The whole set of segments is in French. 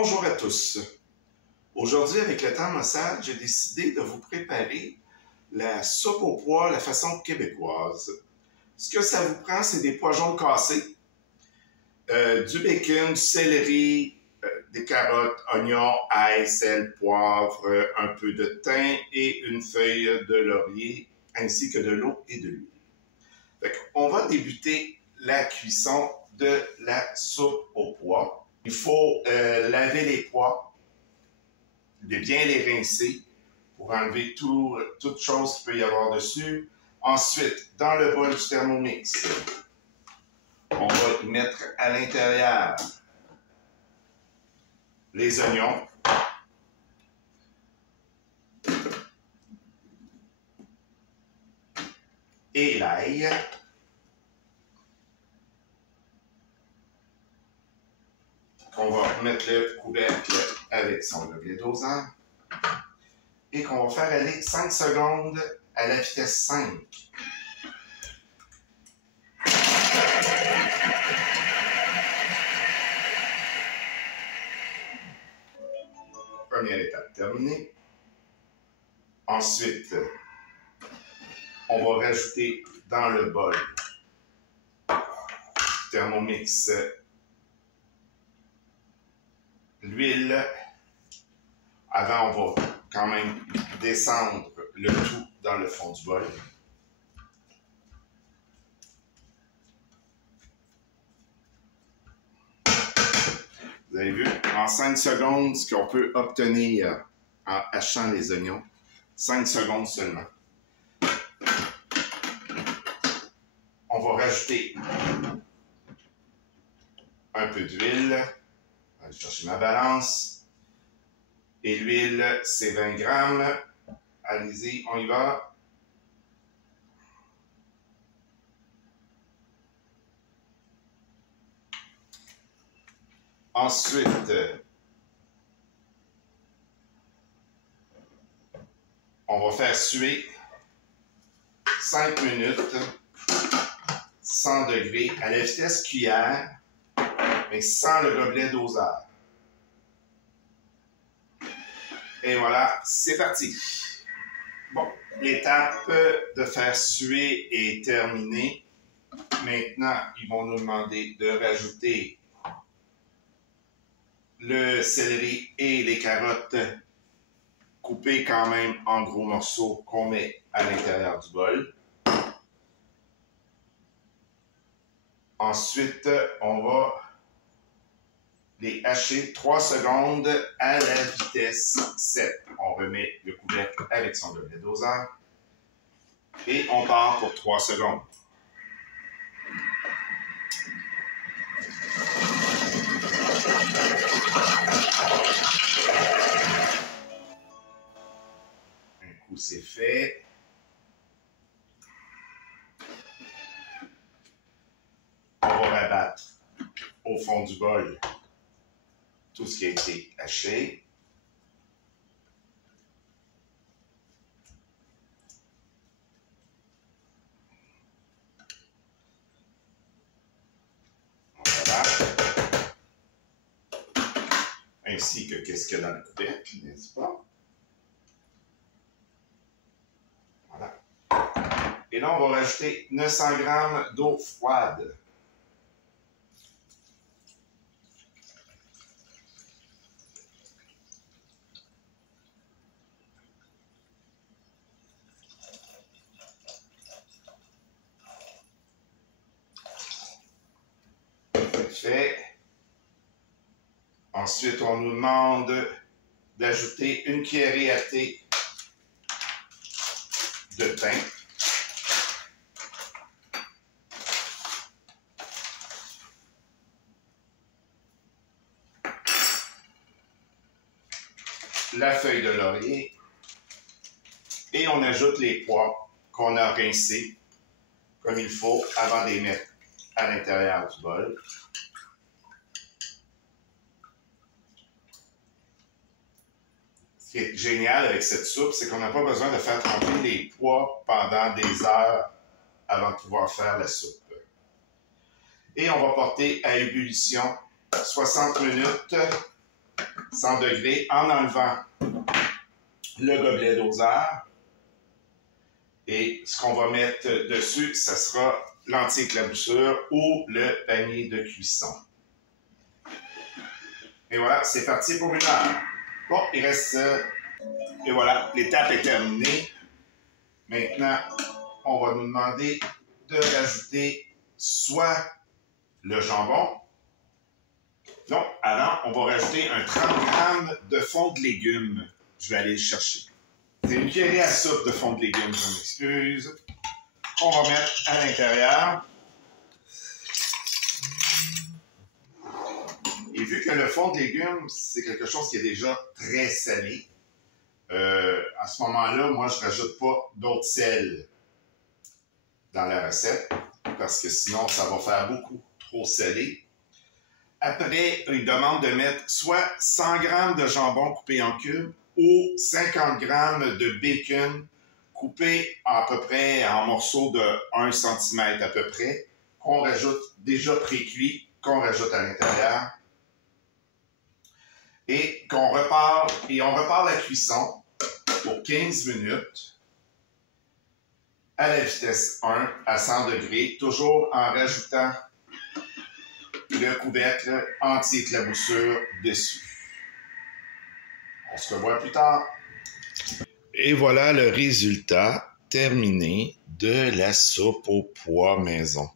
Bonjour à tous. Aujourd'hui, avec le temps Mossad, j'ai décidé de vous préparer la soupe aux pois, la façon québécoise. Ce que ça vous prend, c'est des pois jaunes cassés, du bacon, du céleri, des carottes, oignons, ail, sel, poivre, un peu de thym et une feuille de laurier, ainsi que de l'eau et de l'huile. On va débuter la cuisson de la soupe aux pois. Il faut laver les pois, de bien les rincer pour enlever toute chose qu'il peut y avoir dessus. Ensuite, dans le bol du Thermomix, on va y mettre à l'intérieur les oignons, et l'ail. On va mettre le couvercle avec son gobelet doseur et qu'on va faire aller 5 secondes à la vitesse 5. Première étape terminée. Ensuite, on va rajouter dans le bol Thermomix l'huile. Avant, on va quand même descendre le tout dans le fond du bol. Vous avez vu, en 5 secondes, ce qu'on peut obtenir en hachant les oignons. 5 secondes seulement. On va rajouter un peu d'huile. Je vais aller chercher ma balance. Et l'huile, c'est 20 grammes. Allez-y, on y va. Ensuite, on va faire suer 5 minutes, 100 degrés, à la vitesse cuillère, mais sans le gobelet doseur. Et voilà, c'est parti. Bon, l'étape de faire suer est terminée. Maintenant, ils vont nous demander de rajouter le céleri et les carottes coupées quand même en gros morceaux qu'on met à l'intérieur du bol. Ensuite, on va les hacher 3 secondes à la vitesse 7. On remet le couvercle avec son gobelet doseur et on part pour 3 secondes. Un coup, c'est fait. On va rabattre au fond du bol tout ce qui a été haché. On rabatte. Ainsi que qu'est-ce qu'il y a dans le couvercle, n'est-ce pas? Voilà. Et là, on va rajouter 900 g d'eau froide. Fait. Ensuite, on nous demande d'ajouter une cuillerée à thé de thym. La feuille de laurier. Et on ajoute les pois qu'on a rincés comme il faut avant de les mettre à l'intérieur du bol. Ce qui est génial avec cette soupe, c'est qu'on n'a pas besoin de faire tremper les pois pendant des heures avant de pouvoir faire la soupe. Et on va porter à ébullition 60 minutes 100 degrés en enlevant le gobelet doseur. Et ce qu'on va mettre dessus, ce sera l'anti-éclaboussure ou le panier de cuisson. Et voilà, c'est parti pour 1 heure. Bon, il reste... et voilà, l'étape est terminée. Maintenant, on va nous demander de rajouter soit le jambon. Non, avant, on va rajouter un 30 g de fond de légumes. Je vais aller le chercher. C'est une cuillerée à soupe de fond de légumes, je m'excuse. On va mettre à l'intérieur. Et vu que le fond de légumes, c'est quelque chose qui est déjà très salé, à ce moment-là, moi, je ne rajoute pas d'autres sel dans la recette parce que sinon, ça va faire beaucoup trop salé. Après, il demande de mettre soit 100 g de jambon coupé en cubes ou 50 g de bacon coupé à peu près en morceaux de 1 cm à peu près, qu'on rajoute déjà pré-cuit, qu'on rajoute à l'intérieur. Et on repart la cuisson pour 15 minutes à la vitesse 1 à 100 degrés, toujours en rajoutant le couvercle anti-éclaboussure dessus. On se revoit plus tard. Et voilà le résultat terminé de la soupe aux pois maison.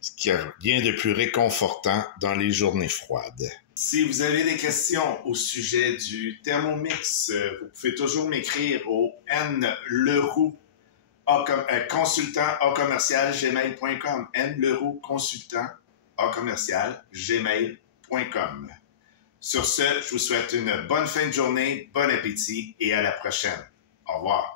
Ce qui a rien de plus réconfortant dans les journées froides. Si vous avez des questions au sujet du Thermomix, vous pouvez toujours m'écrire au nleroux consultant@gmail.com. nleroux consultant@gmail.com. Sur ce, je vous souhaite une bonne fin de journée, bon appétit et à la prochaine. Au revoir.